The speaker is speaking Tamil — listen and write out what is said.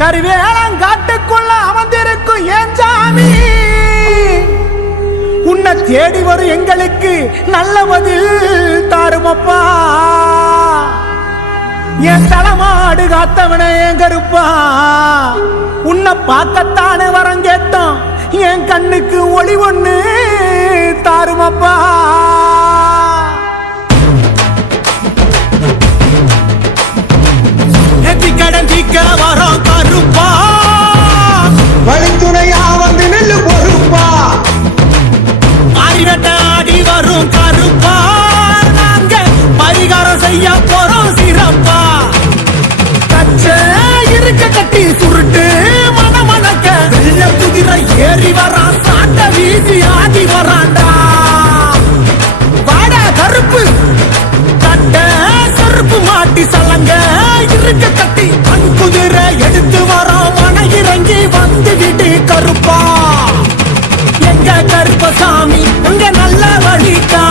கருவேலங்காட்டுக்குள்ள அமர்ந்திருக்கும் ஏன் சாமி, உன்னை தேடி வரும் எங்களுக்கு நல்ல பதில் தாருமப்பா. என் தலைமாடு காத்தவனே என் கருப்பா, உன்னை பார்க்கத்தானே வரம் கேட்டோம், என் கண்ணுக்கு ஒளி ஒண்ணு தாருமப்பா. கடந்திக்க வரோம் கருப்பா, வழித்துணையா வந்து நெல்லு பொறுப்பா. ஆடிவட்ட ஆடி வரும் கருப்பா, நாங்க பரிகாரம் செய்ய போறோம் சிறப்பா. கச்ச இருக்க கட்டி சுருட்டு மனமணக்க வெள்ள குதிரை ஏறி வரான், சாட்ட வீசி ஆடி வராண்டா. வாடா கருப்பு கட்ட செருப்பு மாட்டி சலங்க இருக்க கட்டி மண் குதிரை எடுத்து வரோம், மன இறங்கி வந்து விட்டு கருப்பா. எங்க கருப்பசாமி உங்க நல்ல வழிக்கா